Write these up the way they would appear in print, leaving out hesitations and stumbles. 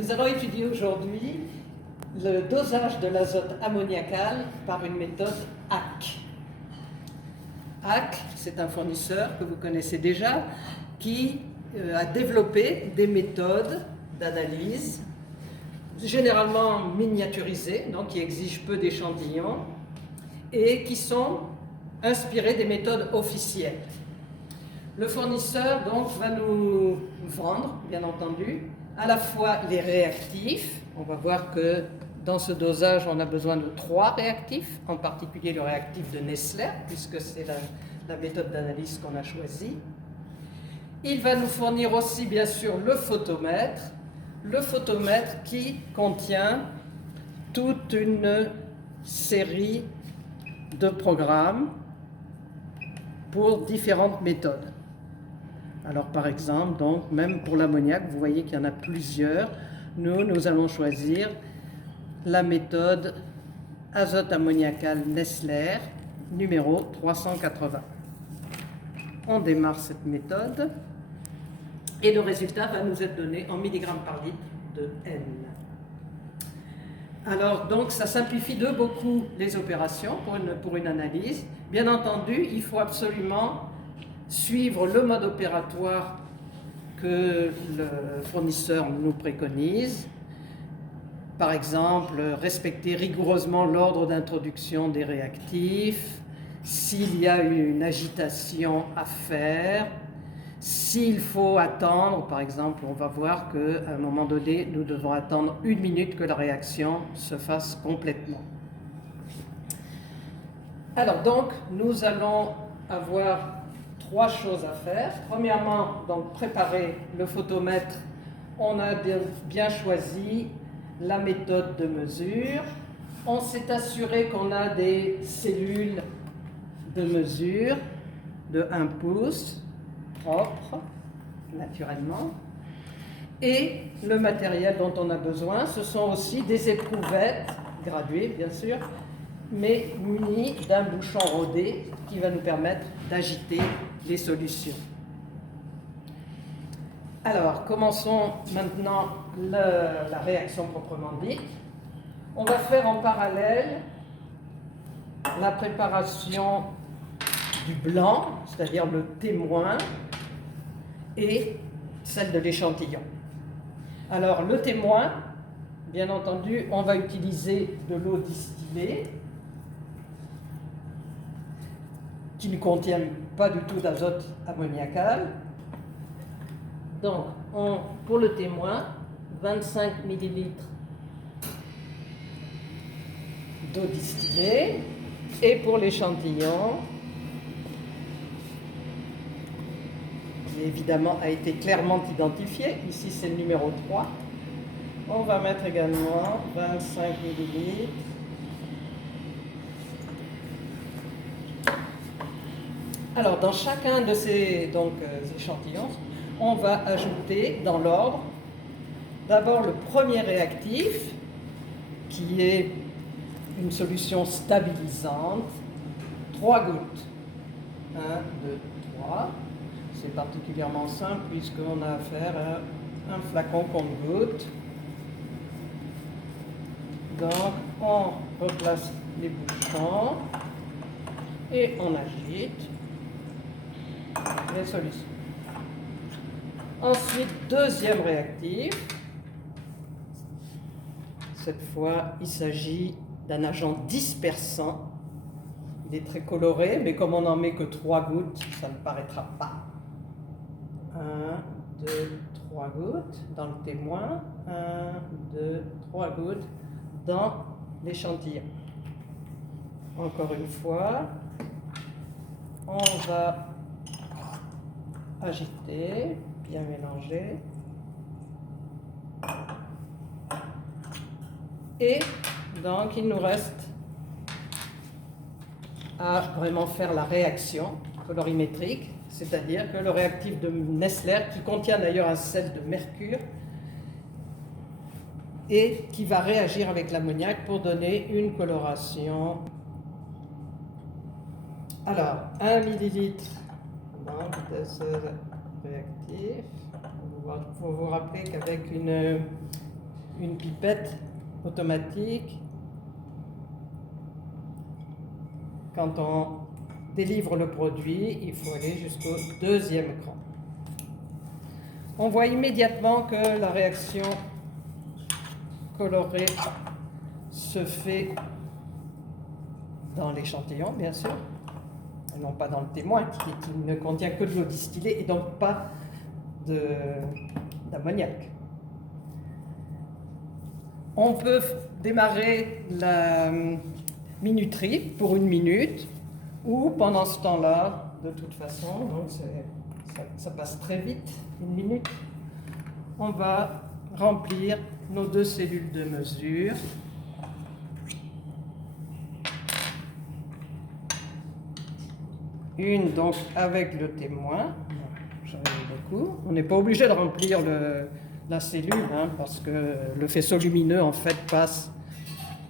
Nous allons étudier aujourd'hui le dosage de l'azote ammoniacal par une méthode HAC. HAC, c'est un fournisseur que vous connaissez déjà qui a développé des méthodes d'analyse généralement miniaturisées, donc qui exigent peu d'échantillons et qui sont inspirées des méthodes officielles. Le fournisseur donc va nous vendre, bien entendu, à la fois les réactifs. On va voir que dans ce dosage, on a besoin de 3 réactifs, en particulier le réactif de Nessler, puisque c'est la méthode d'analyse qu'on a choisie. Il va nous fournir aussi, bien sûr, le photomètre qui contient toute une série de programmes pour différentes méthodes. Alors par exemple, donc, même pour l'ammoniac, vous voyez qu'il y en a plusieurs. Nous allons choisir la méthode azote ammoniacal Nessler, numéro 380. On démarre cette méthode et le résultat va nous être donné en milligrammes par litre de N. Alors donc ça simplifie de beaucoup les opérations pour une analyse. Bien entendu, il faut absolument suivre le mode opératoire que le fournisseur nous préconise. Par exemple, respecter rigoureusement l'ordre d'introduction des réactifs, s'il y a une agitation à faire, s'il faut attendre, par exemple, on va voir qu'à un moment donné, nous devons attendre 1 minute que la réaction se fasse complètement. Alors donc, nous allons avoir 3 choses à faire. Premièrement, donc préparer le photomètre. On a bien choisi la méthode de mesure. On s'est assuré qu'on a des cellules de mesure de 1 pouce, propres, naturellement. Et le matériel dont on a besoin, ce sont aussi des éprouvettes, graduées bien sûr, mais munies d'un bouchon rodé qui va nous permettre d'agiter les solutions. Alors, commençons maintenant la réaction proprement dite. On va faire en parallèle la préparation du blanc, c'est-à-dire le témoin, et celle de l'échantillon. Alors, le témoin, bien entendu, on va utiliser de l'eau distillée, qui ne contient pas du tout d'azote ammoniacal. Donc, pour le témoin, 25 ml d'eau distillée. Et pour l'échantillon, qui évidemment a été clairement identifié, ici c'est le numéro 3, on va mettre également 25 ml. Alors, dans chacun de ces échantillons, on va ajouter dans l'ordre d'abord le premier réactif, qui est une solution stabilisante, 3 gouttes. 1, 2, 3. C'est particulièrement simple puisqu'on a affaire à un flacon compte-gouttes. Donc, on replace les bouchons et on agite les solutions. Ensuite, deuxième réactif. Cette fois, il s'agit d'un agent dispersant. Il est très coloré, mais comme on n'en met que 3 gouttes, ça ne paraîtra pas. 1, 2, 3 gouttes dans le témoin. 1, 2, 3 gouttes dans l'échantillon. Encore une fois, on va agiter, bien mélanger. Et donc, il nous reste à vraiment faire la réaction colorimétrique, c'est-à-dire que le réactif de Nessler, qui contient d'ailleurs un sel de mercure, et qui va réagir avec l'ammoniac pour donner une coloration. Alors, 1 millilitre de ce réactif. Il faut vous rappeler qu'avec une une pipette automatique quand on délivre le produit, il faut aller jusqu'au deuxième cran. On voit immédiatement que la réaction colorée se fait dans l'échantillon, bien sûr, et non pas dans le témoin, qui ne contient que de l'eau distillée et donc pas d'ammoniac. On peut démarrer la minuterie pour 1 minute, ou pendant ce temps-là, de toute façon, donc ça passe très vite, 1 minute, on va remplir nos 2 cellules de mesure. Une donc avec le témoin, j'en ai beaucoup. On n'est pas obligé de remplir la cellule, hein, parce que le faisceau lumineux en fait passe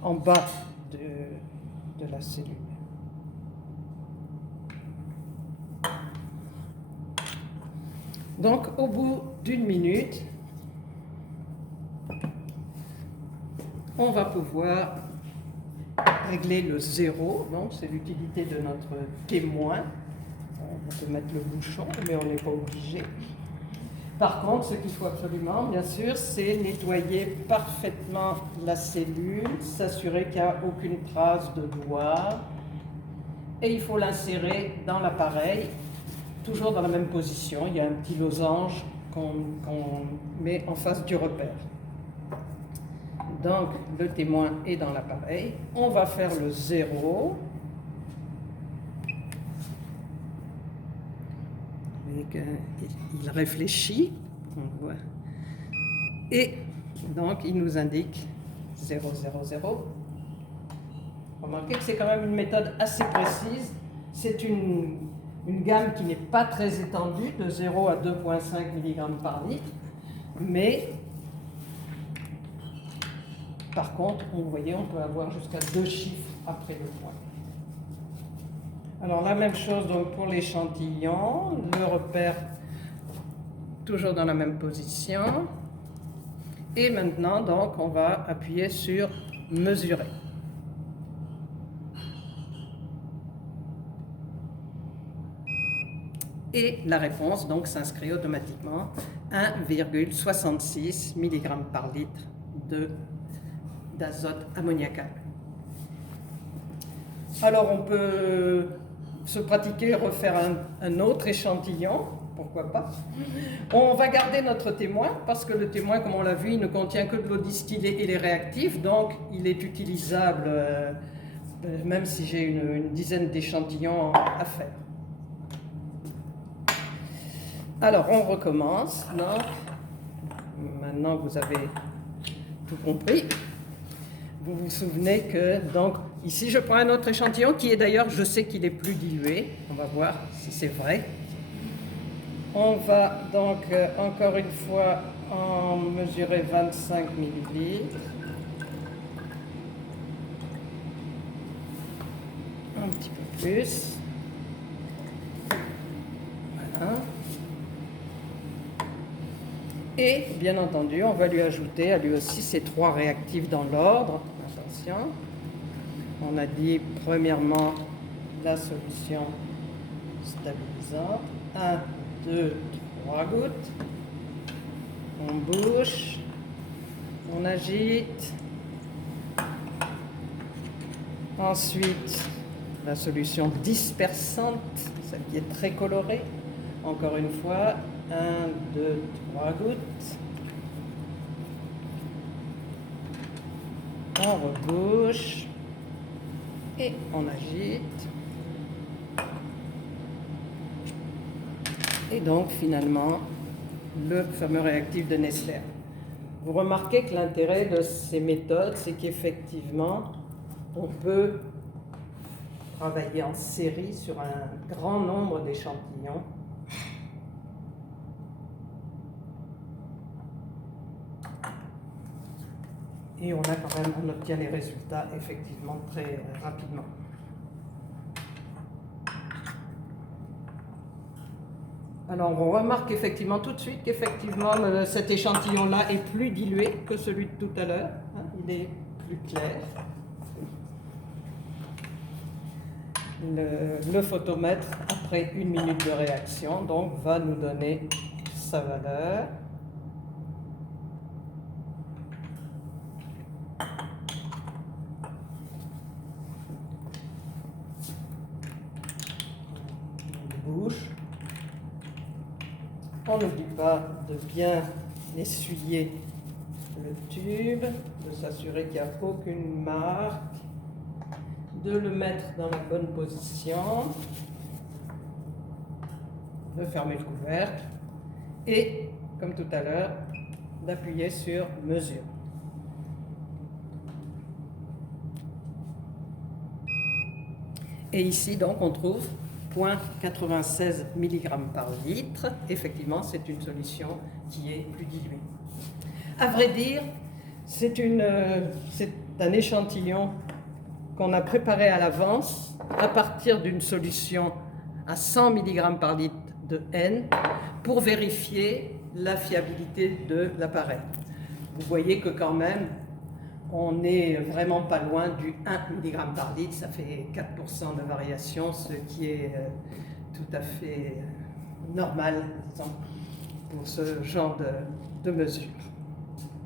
en bas de la cellule. Donc au bout d'1 minute, on va pouvoir régler le 0, donc c'est l'utilité de notre témoin. On peut mettre le bouchon, mais on n'est pas obligé. Par contre, ce qu'il faut absolument, bien sûr, c'est nettoyer parfaitement la cellule, s'assurer qu'il n'y a aucune trace de doigt, et il faut l'insérer dans l'appareil, toujours dans la même position. Il y a un petit losange qu'on met en face du repère. Donc, le témoin est dans l'appareil. On va faire le 0. Il réfléchit. On voit. Et donc, il nous indique 0, 0, 0. Remarquez que c'est quand même une méthode assez précise. C'est une gamme qui n'est pas très étendue, de 0 à 2,5 mg par litre. Mais par contre, vous voyez, on peut avoir jusqu'à 2 chiffres après le point. Alors la même chose donc pour l'échantillon, le repère toujours dans la même position. Et maintenant donc on va appuyer sur mesurer. Et la réponse donc s'inscrit automatiquement 1,66 mg par litre d'azote ammoniacal. Alors on peut se pratiquer, refaire un autre échantillon, pourquoi pas. On va garder notre témoin, parce que le témoin, comme on l'a vu, il ne contient que de l'eau distillée et les réactifs, donc il est utilisable même si j'ai une dizaine d'échantillons à faire. Alors on recommence. Donc, maintenant vous avez tout compris. Vous vous souvenez que, donc, ici je prends un autre échantillon qui est d'ailleurs, je sais qu'il est plus dilué. On va voir si c'est vrai. On va donc encore une fois en mesurer 25 ml. Un petit peu plus. Voilà. Et bien entendu, on va lui ajouter à lui aussi ces 3 réactifs dans l'ordre. Attention. On a dit premièrement la solution stabilisante. 1, 2, 3 gouttes. On bouche. On agite. Ensuite, la solution dispersante, celle qui est très colorée. Encore une fois, 1, 2, 3 gouttes. On rebouche et on agite. Et donc finalement, le fameux réactif de Nessler. Vous remarquez que l'intérêt de ces méthodes, c'est qu'effectivement, on peut travailler en série sur un grand nombre d'échantillons. Et on obtient les résultats effectivement très rapidement. Alors on remarque effectivement tout de suite qu'effectivement cet échantillon-là est plus dilué que celui de tout à l'heure. Hein, il est plus clair. Le photomètre, après 1 minute de réaction, donc, va nous donner sa valeur. Bouche. On n'oublie pas de bien essuyer le tube, de s'assurer qu'il n'y a aucune marque, de le mettre dans la bonne position, de fermer le couvercle et, comme tout à l'heure, d'appuyer sur mesure. Et ici, donc, on trouve 0,96 mg par litre. Effectivement, c'est une solution qui est plus diluée. À vrai dire, c'est un échantillon qu'on a préparé à l'avance à partir d'une solution à 100 mg par litre de N pour vérifier la fiabilité de l'appareil. Vous voyez que quand même, on n'est vraiment pas loin du 1 mg par litre, ça fait 4% de variation, ce qui est tout à fait normal, disons, pour ce genre de mesure.